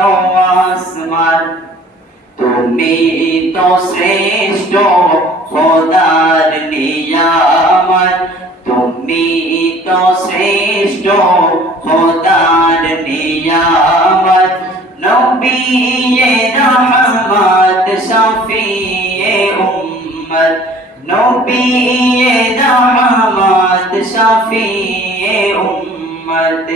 ও আসমান তুমি তো শ্রেষ্ঠ খোদার নিয়ামত তুমি তো শ্রেষ্ঠ খোদার নিয়ামত নবী রহমত শফিয়ে উম্মত নবী রহমত শফিয়ে উম্মত